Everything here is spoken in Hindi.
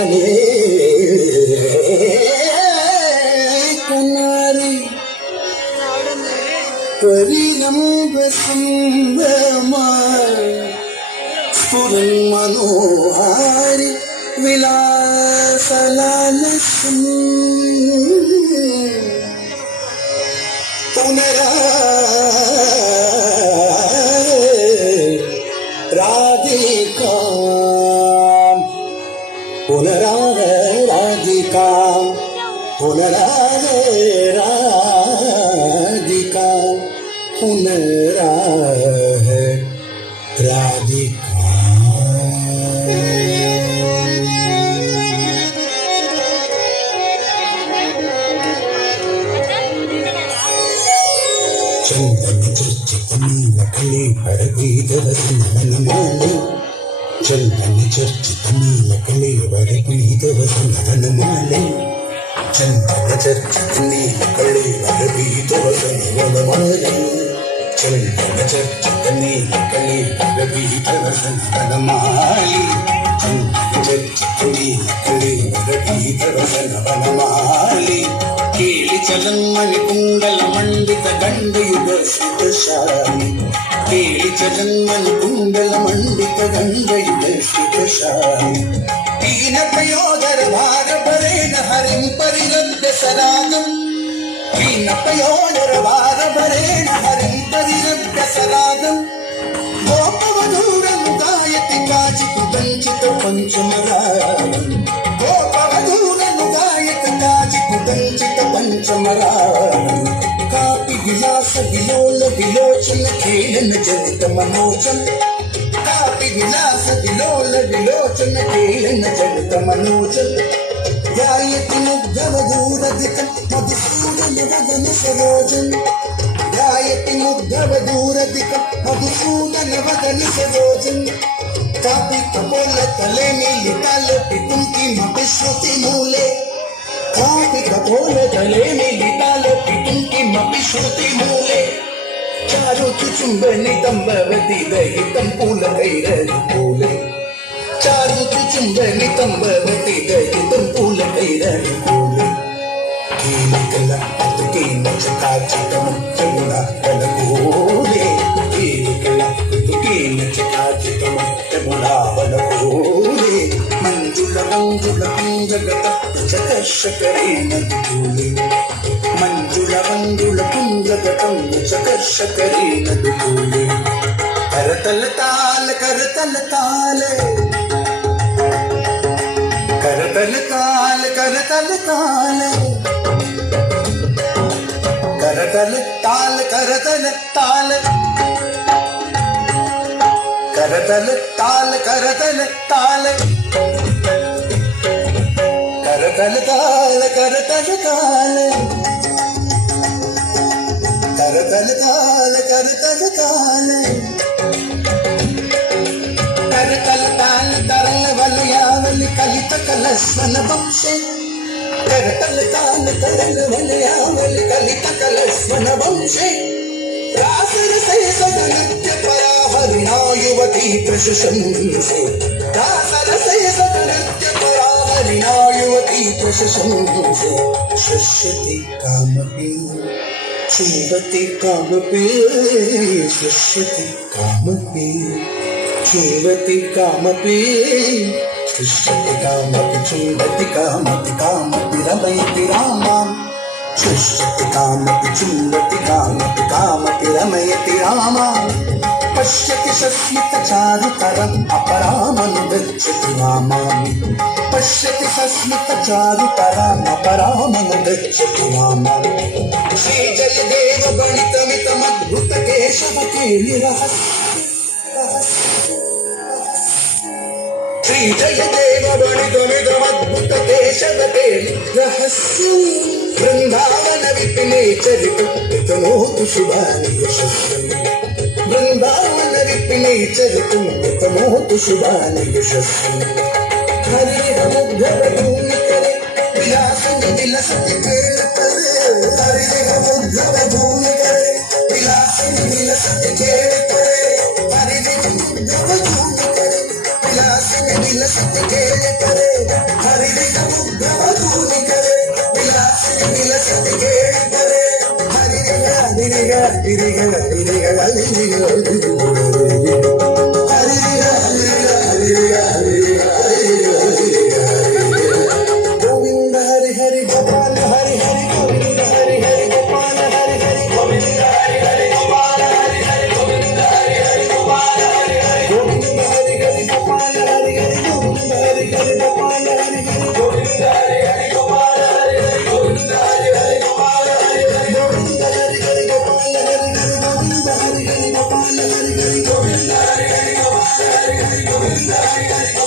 अनेक नारी परिरंभ सुंदरमा स्फुरन् मनोहारी विलासलालसं पुनरा राधिका पुनराग राधिका पुनराग राधिका पुनराग राधिका चंदन चर्चित नीलकले हरगीतवसनवनमाले चंदन चर्चित नीलकले हरगीतवसनवनमाले चंदन चर्चित नीलकले हरगीतवसनवनमाले चंदन चर्चित नीलकले हरगीतवसनवनमाले चंदन चर्चित नीलकले हरगीतवसनवनमाले केली चलन्मणि कुंडल मंडित गंडयुग सुतशाली केली चलन्मणि कुंडल मंडित गंडयुग सुतशाली तीन पयोदर भाग भरेन हरिं परिरभ्य सरागं तीन पयोदर भाग भरेन हरिं परिरभ्य सरागं गोपवधूरं गायति काचित् वञ्चित पंचमरागं गोपवधूरं गायति काचित् वञ्चित पंचमरागं कापि विलास विलोल विलोचन खेलन जनित मनोजन कापि विलास विलोल विलोचन खेलन जनित मनोजन गायति मुग्धवधूरधिकं मधुसूदन वदन सरोजन गायति मुग्धवधूरधिकं मधुसूदन वदन सरोजन कापि कपोल तले मिलिताल पितुंकी मपिश्रुति मूले कापि कपोल तले मिलिताल पितुंकी मपिश्रुति मूले चारु चुचुंबनि तंबवती दहितं पूलकैरनुकूले चारु चुचुंबनि तंबवती दहितं पूलकैरनुकूले कीलिकला केन चकाचितमुख्यमुना बलगोले कीलिकला केन चकाचितमुख्यमुना बलगोले मंजुल मंजुल कुंजगत चकर्षकरेण दुकूले मंजुल मंजुल कुंजगतं चकर्षकरेण दुकूले करतल ताल करतल ताल करतल ताल करतल ताल करतल ताल करतल ताल करतल ताल करतल ताल करतल ताल करतल ताल करतल ताल करतल ताल करतल ताल तरल वलयावलि कलित कलस्वन वंशे करतल ताल तरल वलयावलि कलित कलस्वन वंशे रासरसे सदनृत्य परा हरिणा युवती प्रशंसे रासरसे सदनृत्य परा हरिणा युवती प्रशंसे शश्यति कामपि चुम्बति कामपि शश्यति कामपि चुम्बति कामपि शश्यति कामपि चुम्बति कामपि कामपि रमयति रामां शश्यति कामपि चुम्बति कामपि कामपि रमयति रामां पश्यति सस्मितचारुतरम् अपरामनुगच्छति रामां पश्यति सस्मितचारुतरम् अपरामनुगच्छति रामां श्रीजयदेव गणितमितमद्भुतकेशवकेलिरहस्य श्रीजयदेव गणितमितमद्भुतकेशवकेलिरहस्यं वृन्दावन विपिने चरितं वितनोतु शुभानि यशस्वी वृन्दावन विपिने चरितं वितनोतु शुभानि यशस्वी हरिमुग्धवधूनिकरे विलासं विलसति केळितरे हरिमुग्धवधूनिकरे विलासं विलसति केळितरे हरिमुग्धवधूनिकरे विलासं विलसति केळितरे गोविंद हरि हरि गोपाल हरि हरि गोविंद हरि हरि गोपाल हरि हरि गोविंद हरि हरि गोपाल हरि हरि गोविंद हरि हरि गोपाल हरि हरि गोविंद हरि हरि गोपाल हरि हरि गोविंद हरि हरि गोपाल हरि हरि गोविंद हरि हरि गोपाल हरि हरि गोविंद हरि हरि गोपाल हरि हरि गोविंद हरि हरि गोपाल हरि हरि गोविंद हरि हरि गोपाल हरि हरि गोविंद हरि हरि गोपाल हरि हरि गोविंद हरि हरि